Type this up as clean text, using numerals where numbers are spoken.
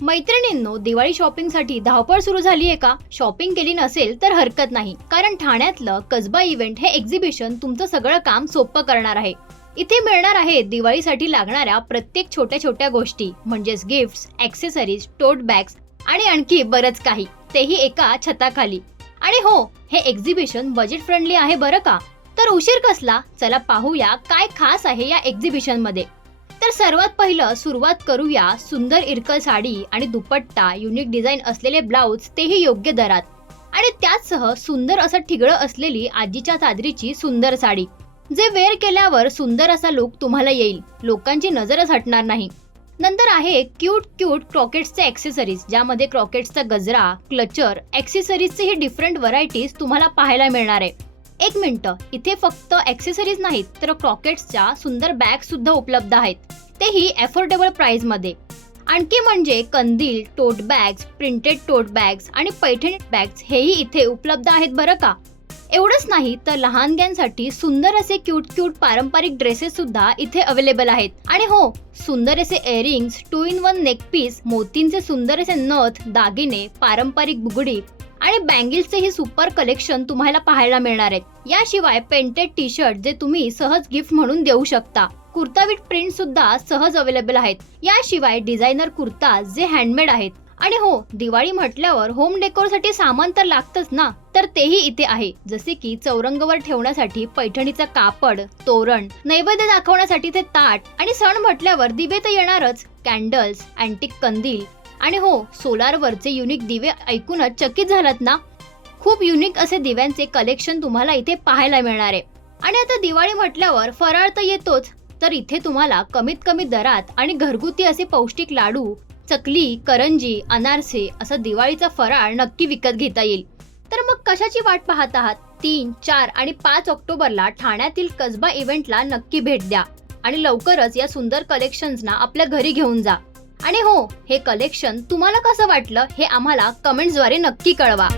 मैत्रिणींनो, दिवाळी शॉपिंगसाठी धावपळ सुरू झाली आहे का? शॉपिंग केली नसेल तर हरकत नाही, कारण ठाण्यातलं कसबा इव्हेंट हे एक्झिबिशन तुमचं सगळं काम सोपं करणार आहे. इथे मिळणार आहे दिवाळीसाठी लागणाऱ्या प्रत्येक छोट्या छोट्या गोष्टी, म्हणजेच गिफ्ट्स, ॲक्सेसरीज, टोट बॅग्स आणि आणखी बरंच काही, तेही एका छताखाली. आणि हो, हे एक्झिबिशन बजेट फ्रेंडली आहे बरं का. तर उशीर कसला, चला पाहूया काय खास आहे या एक्झिबिशन मध्ये. तर सर्वात पहिलं सुरुवात करूया सुंदर इरकल साडी आणि दुपट्टा, युनिक डिझाईन असलेले ब्लाउज, तेही योग्य दरात. आणि त्याचसह सुंदर असं ठिगळं असलेली आजीच्या चादरीची सुंदर साडी, जे वेअर केल्यावर सुंदर असा लुक तुम्हाला येईल, लोकांची नजरच हटणार नाही. नंतर आहे क्यूट क्यूट क्रॉकेट्सचे ॲक्सेसरीज, ज्यामध्ये क्रॉकेट्सचा गजरा, क्लचर, ॲक्सेसरीजचे ही डिफरंट व्हरायटीज तुम्हाला पाहायला मिळणार आहे. एक मिनिट, इथे फक्त ॲक्सेसरीज नाहीत तर क्रॉकेट्सच्या सुंदर बॅग सुद्धा उपलब्ध आहेत, तेही अफोर्डेबल प्राइस मध्ये. आणखी म्हणजे कंदील, tote bags, printed tote bags आणि पैठणी बॅग्स हेही इथे उपलब्ध आहेत बरं का. एवढंच नाही तर लहानग्यांसाठी सुंदर असे क्यूट क्यूट पारंपरिक ड्रेसेस सुद्धा इथे अवेलेबल आहेत. आणि हो, सुंदर असे इयरिंग्स, 2 in 1 नेक पीस, मोतींचे सुंदर असे नथ, दागिने, पारंपरिक बुगडी आणि बँगल्सचे ही सुपर कलेक्शन तुम्हाला पाहायला मिळणार आहेत. याशिवाय पेंटेड टी शर्ट, जे तुम्ही सहज गिफ्ट म्हणून देऊ शकता. कुर्ता विथ प्रिंट सुद्धा सहज अवेलेबल आहेत. याशिवाय डिझायनर कुर्ता, जे हँडमेड आहेत. आणि हो, दिवाळी म्हटल्यावर होम डेकोरसाठी सामान तर लागतच ना, तर तेही इथे आहे. जसे की चौरंगावर ठेवण्यासाठी पैठणीचा कापड, तोरण, नैवेद्य दाखवण्यासाठी ते ताट, आणि सण म्हटल्यावर दिवे तर येणारच. कॅन्डल्स, अँटिक कंदील आणि हो, सोलारवरचे युनिक दिवे ऐकूनच चकित झालात ना. खूप युनिक असे दिव्यांचे कलेक्शन तुम्हाला इथे पाहायला मिळणार आहे. आणि आता दिवाळी म्हटल्यावर फराळ तर येतोच, तर इथे तुम्हाला कमीत कमी दरात आणि घरगुती असे पौष्टिक लाडू, चकली, करंजी, अनारसे असं दिवाळीचा फराळ नक्की विकत घेता येईल. तर मग कशाची वाट पाहत आहात? 3, 4 आणि 5 ऑक्टोबरला ठाण्यातील कसबा इव्हेंटला नक्की भेट द्या आणि लवकरच या सुंदर कलेक्शन्सना आपल्या घरी घेऊन जा. आणि हो, हे कलेक्शन तुम्हाला कसं वाटलं हे आम्हाला कमेंट्सद्वारे नक्की कळवा.